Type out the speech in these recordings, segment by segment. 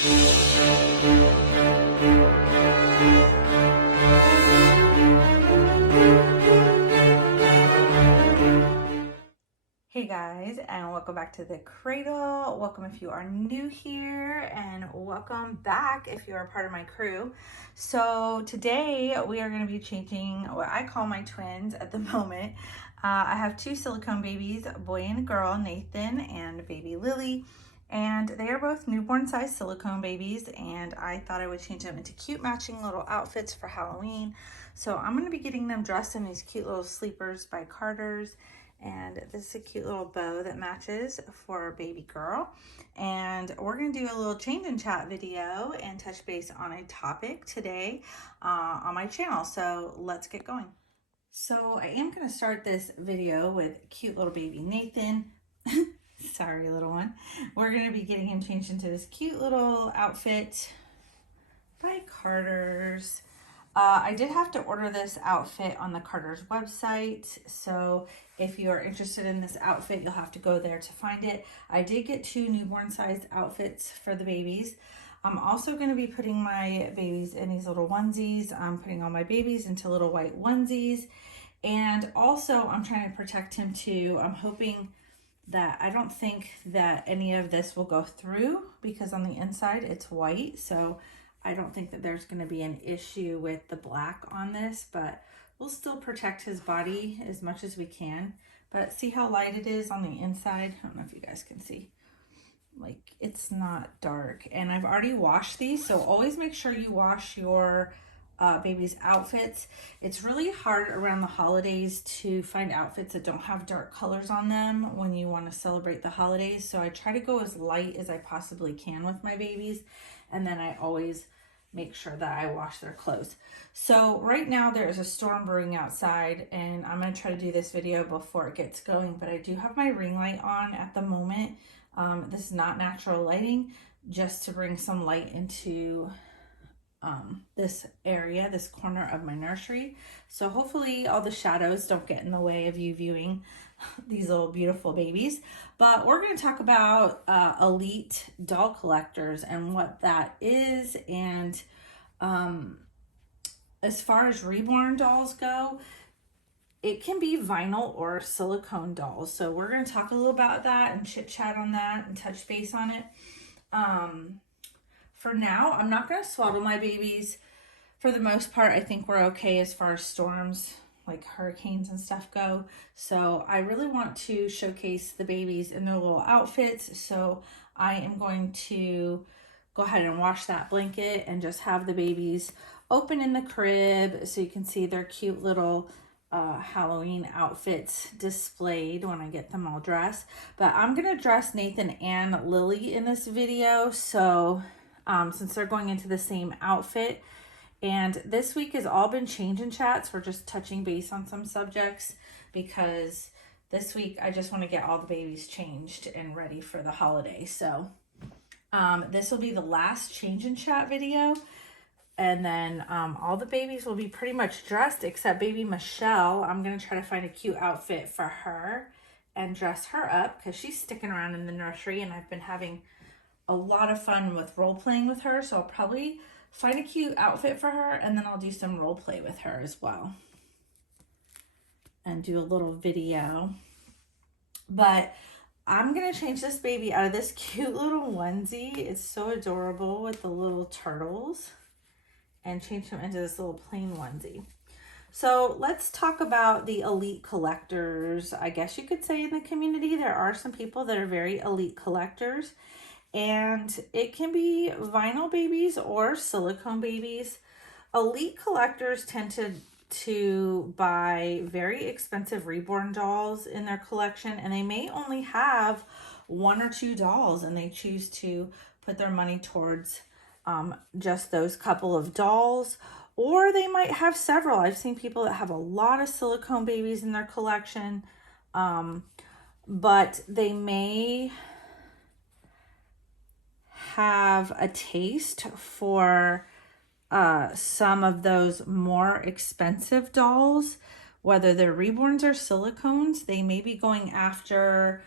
Hey guys, and welcome back to the cradle. Welcome if you are new here, and welcome back if you are part of my crew. So today we are going to be changing what I call my twins at the moment. I have two silicone babies, a boy and a girl, Nathan and baby Lily, and they are both newborn size silicone babies, and I thought I would change them into cute matching little outfits for Halloween. So I'm going to be getting them dressed in these cute little sleepers by Kradles. And this is a cute little bow that matches for our baby girl. And we're going to do a little change and chat video and touch base on a topic today on my channel. So let's get going. So I am going to start this video with cute little baby Nathan. Sorry, little one. We're going to be getting him changed into this cute little outfit by Kradles. I did have to order this outfit on the Kradles website, so if you are interested in this outfit, you'll have to go there to find it. I did get two newborn sized outfits for the babies. I'm also going to be putting my babies in these little onesies. I'm putting all my babies into little white onesies, and also I'm trying to protect him too. I'm hoping that I don't think that any of this will go through because on the inside it's white, so I don't think that there's going to be an issue with the black on this, but we'll still protect his body as much as we can. But see how light it is on the inside? I don't know if you guys can see. Like, it's not dark. And I've already washed these, so always make sure you wash your baby's outfits. It's really hard around the holidays to find outfits that don't have dark colors on them when you want to celebrate the holidays. So I try to go as light as I possibly can with my babies. And then I always make sure that I wash their clothes. So right now there is a storm brewing outside, and I'm going to try to do this video before it gets going, but I do have my ring light on at the moment. This is not natural lighting, just to bring some light into this area, this corner of my nursery. So hopefully all the shadows don't get in the way of you viewing these little beautiful babies. But we're going to talk about elite doll collectors and what that is. And as far as reborn dolls go, it can be vinyl or silicone dolls. So we're going to talk a little about that and chit chat on that and touch base on it. For now, I'm not going to swaddle my babies. For the most part, I think we're okay as far as storms like hurricanes and stuff go. So I really want to showcase the babies in their little outfits. So I am going to go ahead and wash that blanket and just have the babies open in the crib so you can see their cute little Halloween outfits displayed when I get them all dressed. But I'm going to dress Nathan and Lily in this video. So since they're going into the same outfit, and this week has all been change and chats. We're just touching base on some subjects because this week I just want to get all the babies changed and ready for the holiday. So this will be the last change and chat video. And then all the babies will be pretty much dressed except baby Michelle. I'm going to try to find a cute outfit for her and dress her up because she's sticking around in the nursery, and I've been having a lot of fun with role playing with her. So I'll probably find a cute outfit for her, and then I'll do some role play with her as well and do a little video. But I'm gonna change this baby out of this cute little onesie. It's so adorable with the little turtles, and change him into this little plain onesie. So let's talk about the elite collectors, I guess you could say, in the community. There are some people that are very elite collectors, and it can be vinyl babies or silicone babies. Elite collectors tend to buy very expensive reborn dolls in their collection, and they may only have one or two dolls, and they choose to put their money towards just those couple of dolls, or they might have several. I've seen people that have a lot of silicone babies in their collection, but they may have a taste for some of those more expensive dolls, whether they're reborns or silicones. They may be going after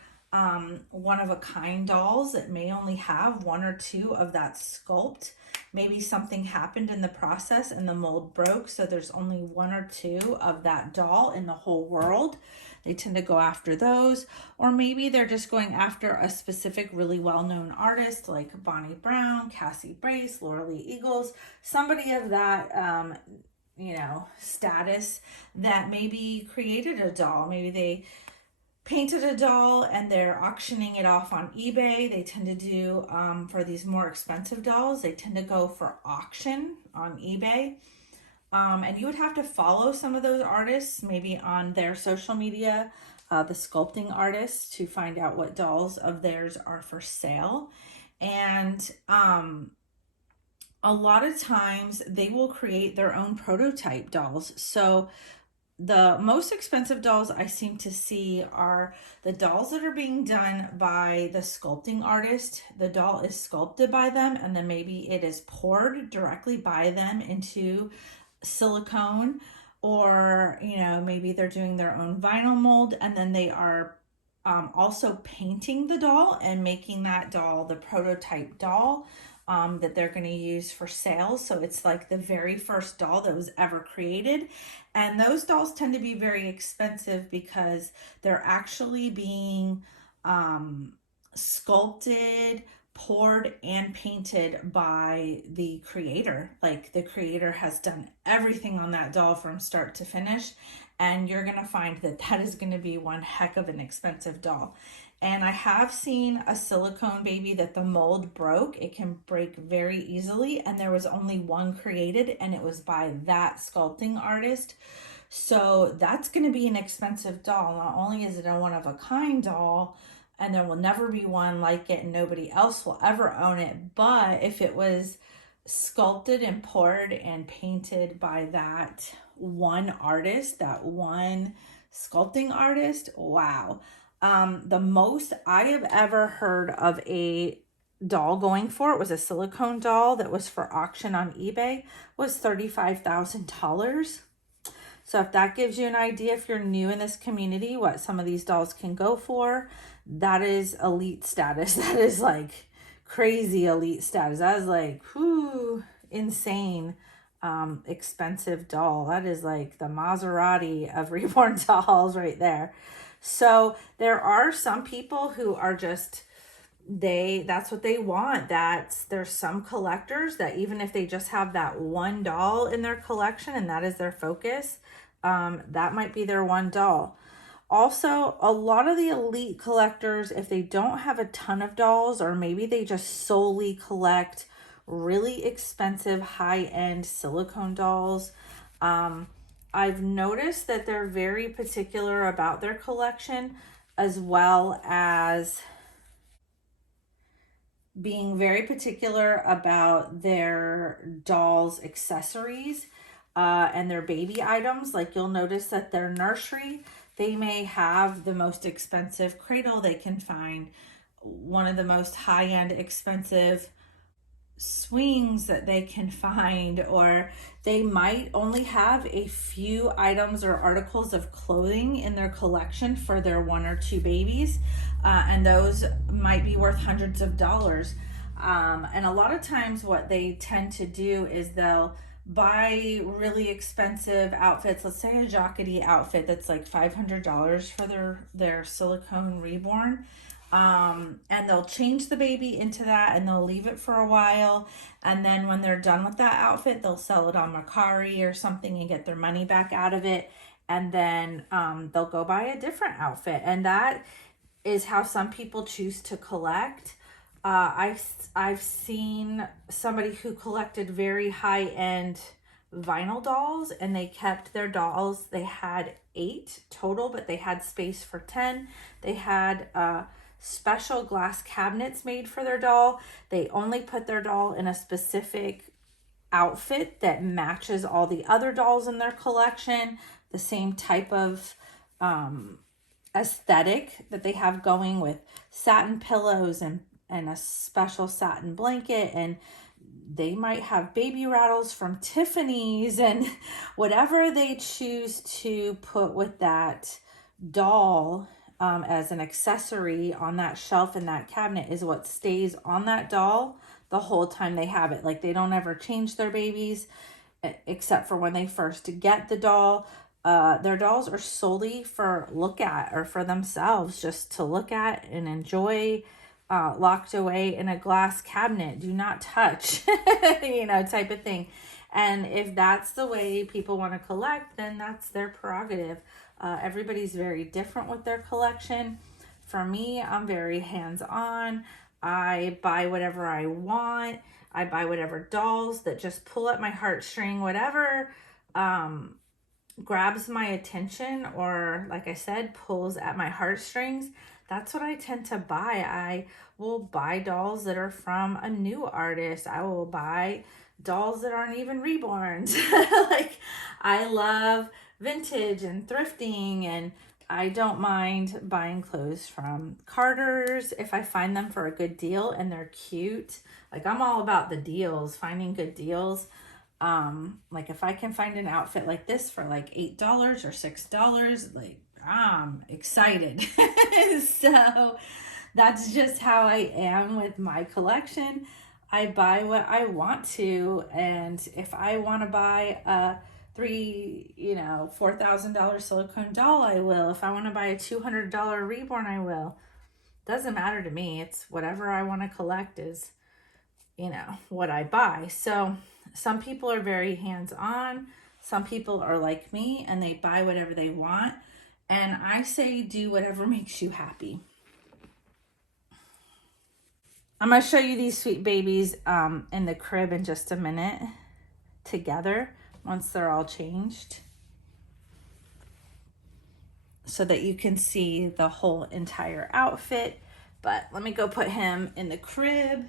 one-of-a-kind dolls that may only have one or two of that sculpt. Maybe something happened in the process and the mold broke, so there's only one or two of that doll in the whole world. They tend to go after those. Or maybe they're just going after a specific really well-known artist like Bonnie Brown, Cassie Brace, Laura Lee Eagles, somebody of that status that maybe created a doll. Maybe they painted a doll and they're auctioning it off on eBay. They tend to do, for these more expensive dolls, they tend to go for auction on eBay. And you would have to follow some of those artists, maybe on their social media, the sculpting artists, to find out what dolls of theirs are for sale. And a lot of times they will create their own prototype dolls. So the most expensive dolls I seem to see are the dolls that are being done by the sculpting artist. The doll is sculpted by them, and then maybe it is poured directly by them into silicone, or maybe they're doing their own vinyl mold, and then they are also painting the doll and making that doll the prototype doll that they're going to use for sale. So it's like the very first doll that was ever created. And those dolls tend to be very expensive because they're actually being sculpted, poured, and painted by the creator. Like, the creator has done everything on that doll from start to finish. And you're going to find that that is going to be one heck of an expensive doll. And I have seen a silicone baby that the mold broke. It can break very easily, and there was only one created, and it was by that sculpting artist. So that's going to be an expensive doll. Not only is it a one-of-a-kind doll, and there will never be one like it, and nobody else will ever own it, but if it was sculpted and poured and painted by that one artist, that one sculpting artist, wow. The most I have ever heard of a doll going for, it was a silicone doll that was for auction on eBay, was $35,000. So if that gives you an idea, if you're new in this community, what some of these dolls can go for, that is elite status. That is like crazy elite status. That is like, whoo, insane, expensive doll. That is like the Maserati of reborn dolls right there. So there are some people who are just, that's what they want. There's some collectors that even if they just have that one doll in their collection and that is their focus, that might be their one doll. Also, a lot of the elite collectors, if they don't have a ton of dolls, or maybe they just solely collect really expensive high-end silicone dolls, I've noticed that they're very particular about their collection, as well as being very particular about their dolls' accessories and their baby items. Like, you'll notice that their nursery, they may have the most expensive cradle they can find, one of the most high-end expensive swings that they can find, or they might only have a few items or articles of clothing in their collection for their one or two babies, and those might be worth hundreds of dollars. And a lot of times what they tend to do is they'll buy really expensive outfits. Let's say a Jacquerie outfit that's like $500 for their silicone Reborn. And they'll change the baby into that, and they'll leave it for a while, and then when they're done with that outfit, they'll sell it on Mercari or something and get their money back out of it, and then they'll go buy a different outfit. And that is how some people choose to collect. I've seen somebody who collected very high-end vinyl dolls, and they kept their dolls. They had 8 total, but they had space for 10. They had special glass cabinets made for their doll. They only put their doll in a specific outfit that matches all the other dolls in their collection, the same type of aesthetic that they have going, with satin pillows and a special satin blanket, and they might have baby rattles from Tiffany's, and whatever they choose to put with that doll as an accessory on that shelf in that cabinet is what stays on that doll the whole time they have it. Like, they don't ever change their babies except for when they first get the doll. Their dolls are solely for look at or for themselves, just to look at and enjoy, locked away in a glass cabinet. Do not touch, type of thing. And if that's the way people want to collect, then that's their prerogative. Everybody's very different with their collection. For me, I'm very hands-on. I buy whatever I want. I buy whatever dolls that just pull at my heartstring, whatever grabs my attention, or like I said, pulls at my heartstrings. That's what I tend to buy. I will buy dolls that are from a new artist. I will buy dolls that aren't even reborns. Like, I love vintage and thrifting, and I don't mind buying clothes from Carter's if I find them for a good deal and they're cute. Like, I'm all about the deals, finding good deals. Like, if I can find an outfit like this for like $8 or $6, like, I'm excited. So that's just how I am with my collection. I buy what I want to, and if I want to buy a $4,000 silicone doll, I will. If I want to buy a $200 Reborn, I will. Doesn't matter to me. It's whatever I want to collect is, what I buy. So some people are very hands-on. Some people are like me and they buy whatever they want. And I say do whatever makes you happy. I'm going to show you these sweet babies in the crib in just a minute together once they're all changed, so that you can see the whole entire outfit. But let me go put him in the crib.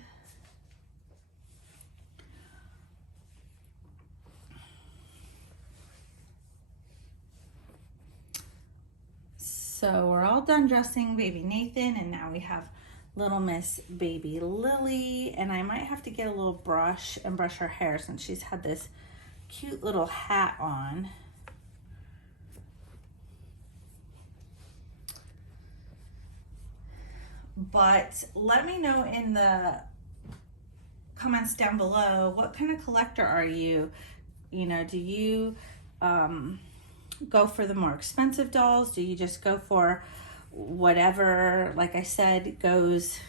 So we're all done dressing baby Nathan, and now we have little Miss Baby Lily, and I might have to get a little brush and brush her hair since she's had this cute little hat on. But let me know in the comments down below, what kind of collector are you? Do you go for the more expensive dolls? Do you just go for whatever, like I said, goes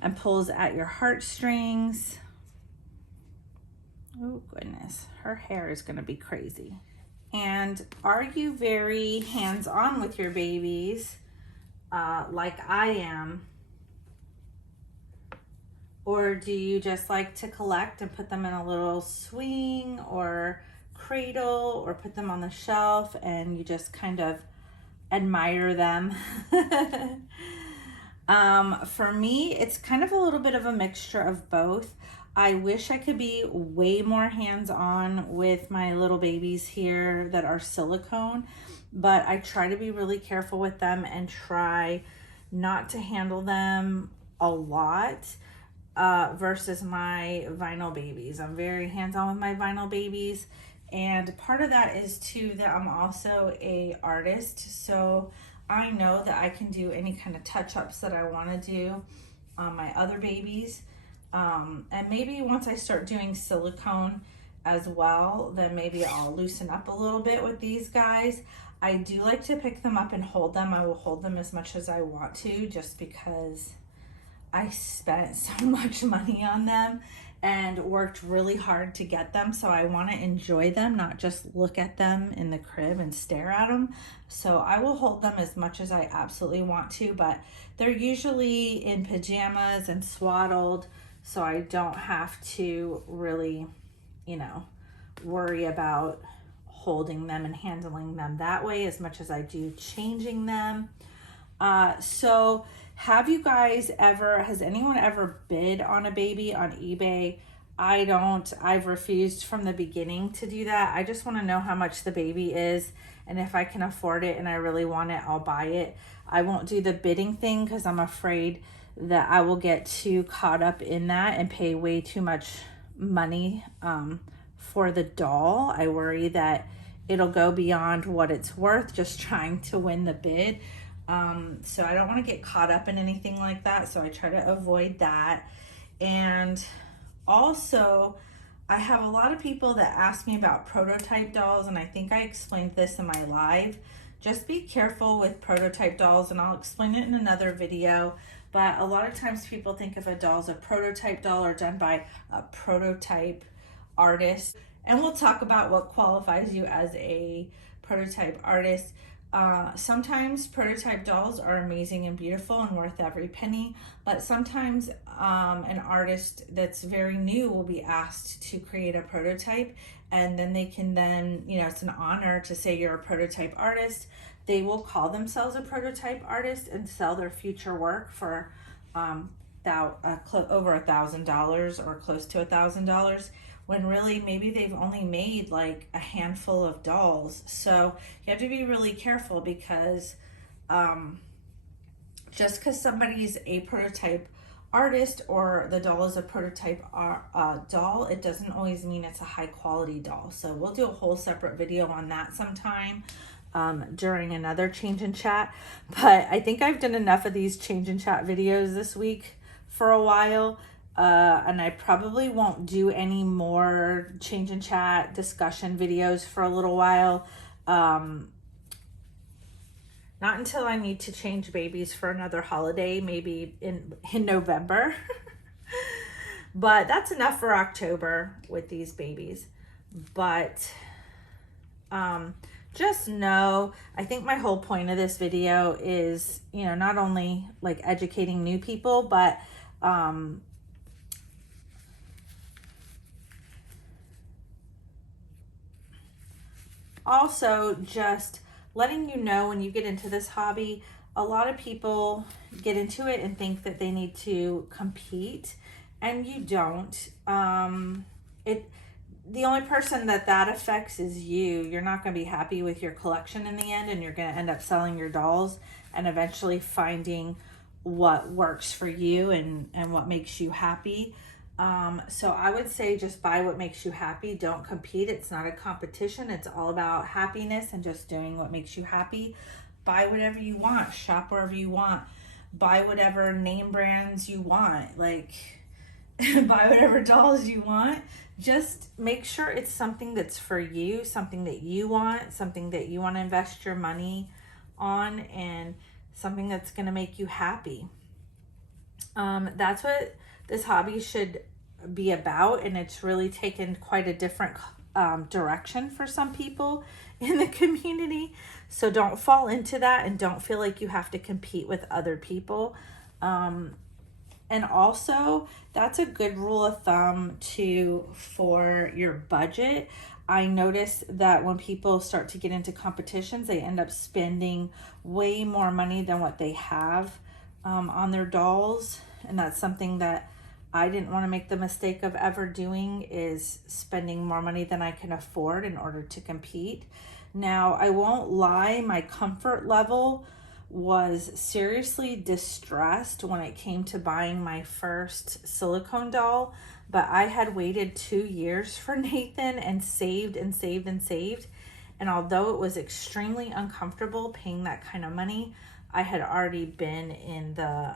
and pulls at your heartstrings? Oh goodness, her hair is gonna be crazy. And are you very hands-on with your babies, like I am? Or do you just like to collect and put them in a little swing or cradle, or put them on the shelf and you just kind of admire them? For me, it's kind of a little bit of a mixture of both. I wish I could be way more hands-on with my little babies here that are silicone, but I try to be really careful with them and try not to handle them a lot, versus my vinyl babies. I'm very hands-on with my vinyl babies. And part of that is too that I'm also a artist, so I know that I can do any kind of touch-ups that I want to do on my other babies. And maybe once I start doing silicone as well, then maybe I'll loosen up a little bit with these guys. I do like to pick them up and hold them. I will hold them as much as I want to, just because I spent so much money on them and worked really hard to get them, so I want to enjoy them, not just look at them in the crib and stare at them. So I will hold them as much as I absolutely want to, but they're usually in pajamas and swaddled, so I don't have to really, worry about holding them and handling them that way as much as I do changing them. So have you guys has anyone ever bid on a baby on eBay? I don't. I've refused from the beginning to do that. I just want to know how much the baby is, and if I can afford it and I really want it, I'll buy it. I won't do the bidding thing because I'm afraid that I will get too caught up in that and pay way too much money for the doll. I worry that it'll go beyond what it's worth just trying to win the bid. So I don't want to get caught up in anything like that. So I try to avoid that. And also, I have a lot of people that ask me about prototype dolls, and I think I explained this in my live. Just be careful with prototype dolls, and I'll explain it in another video. But a lot of times people think if a doll's a prototype doll or done by a prototype artist, and we'll talk about what qualifies you as a prototype artist. Sometimes prototype dolls are amazing and beautiful and worth every penny, but sometimes an artist that's very new will be asked to create a prototype, and then they can it's an honor to say you're a prototype artist. They will call themselves a prototype artist and sell their future work for over $1,000 or close to $1,000, when really maybe they've only made like a handful of dolls. So you have to be really careful, because just because somebody's a prototype artist or the doll is a prototype doll, it doesn't always mean it's a high quality doll. So we'll do a whole separate video on that sometime during another change in chat. But I think I've done enough of these change in chat videos this week for a while. And I probably won't do any more change in chat discussion videos for a little while. Not until I need to change babies for another holiday, maybe in November. But that's enough for October with these babies. But just know, I think my whole point of this video is, not only like educating new people, but also just letting you know, when you get into this hobby, a lot of people get into it and think that they need to compete, and you don't. The only person that affects is you. You're not going to be happy with your collection in the end, and you're going to end up selling your dolls and eventually finding what works for you and what makes you happy. So I would say just buy what makes you happy. Don't compete. It's not a competition. It's all about happiness and just doing what makes you happy. Buy whatever you want. Shop wherever you want. Buy whatever name brands you want. Like, buy whatever dolls you want. Just make sure it's something that's for you, something that you want, something that you want to invest your money on, and something that's going to make you happy. That's what this hobby should be about, and it's really taken quite a different direction for some people in the community. So don't fall into that, and don't feel like you have to compete with other people. And also, that's a good rule of thumb too for your budget. I notice that when people start to get into competitions, they end up spending way more money than what they have on their dolls. And that's something that I didn't want to make the mistake of ever doing, is spending more money than I can afford in order to compete. Now, I won't lie, my comfort level was seriously distressed when it came to buying my first silicone doll, but I had waited 2 years for Nathan and saved and saved and saved. And although it was extremely uncomfortable paying that kind of money, I had already been in the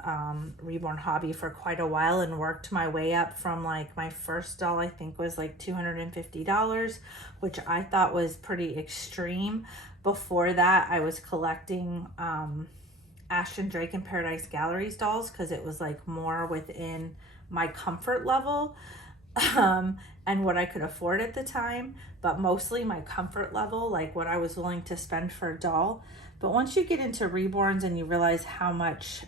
Reborn hobby for quite a while and worked my way up from, like, my first doll I think was like $250, which I thought was pretty extreme. Before that, I was collecting Ashton Drake and Paradise Galleries dolls because it was like more within my comfort level and what I could afford at the time, but mostly my comfort level, like what I was willing to spend for a doll. But once you get into Reborns and you realize how much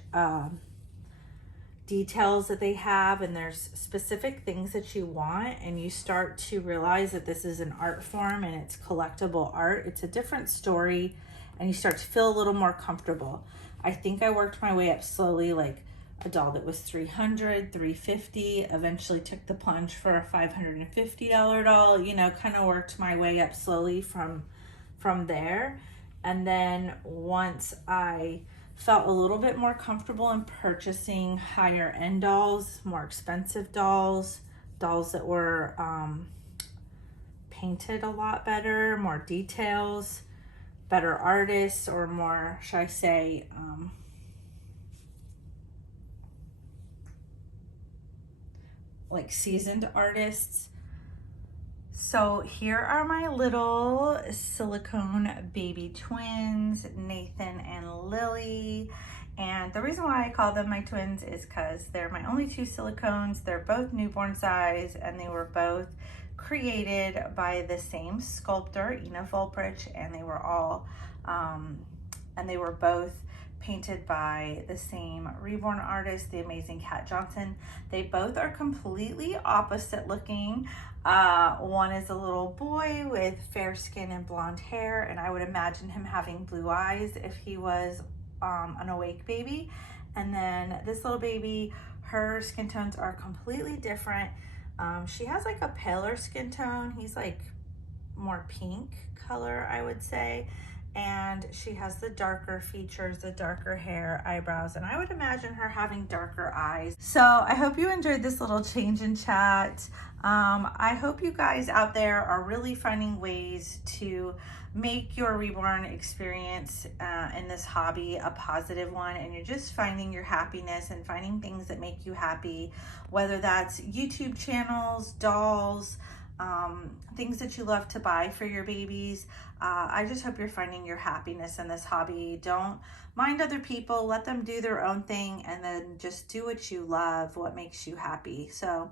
details that they have, and there's specific things that you want, and you start to realize that this is an art form and it's collectible art, it's a different story, and you start to feel a little more comfortable. I think I worked my way up slowly, like a doll that was $300, $350, eventually took the plunge for a $550 doll, kind of worked my way up slowly from there. And then once I felt a little bit more comfortable in purchasing higher end dolls, more expensive dolls that were painted a lot better, more details, better artists, or more, should I say, like seasoned artists. So here are my little silicone baby twins, Nathan and Lily. And the reason why I call them my twins is because they're my only two silicones. They're both newborn size, and they were both created by the same sculptor, Ina Volprich, and they were both painted by the same Reborn artist, the amazing Kat Johnson. They both are completely opposite looking. One is a little boy with fair skin and blonde hair, and I would imagine him having blue eyes if he was an awake baby. And then this little baby, her skin tones are completely different. She has like a paler skin tone. He's like more pink color, I would say. And she has the darker features, the darker hair, eyebrows, and I would imagine her having darker eyes. So I hope you enjoyed this little change in chat. I hope you guys out there are really finding ways to make your reborn experience in this hobby a positive one, and you're just finding your happiness and finding things that make you happy, whether that's YouTube channels, dolls, things that you love to buy for your babies. I just hope you're finding your happiness in this hobby. Don't mind other people, let them do their own thing, and then just do what you love, what makes you happy. So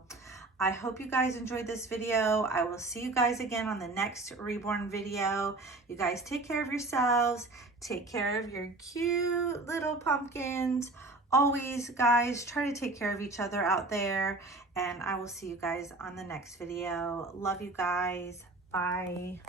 I hope you guys enjoyed this video. I will see you guys again on the next Reborn video. You guys take care of yourselves. Take care of your cute little pumpkins. Always, guys, try to take care of each other out there. And I will see you guys on the next video. Love you guys. Bye.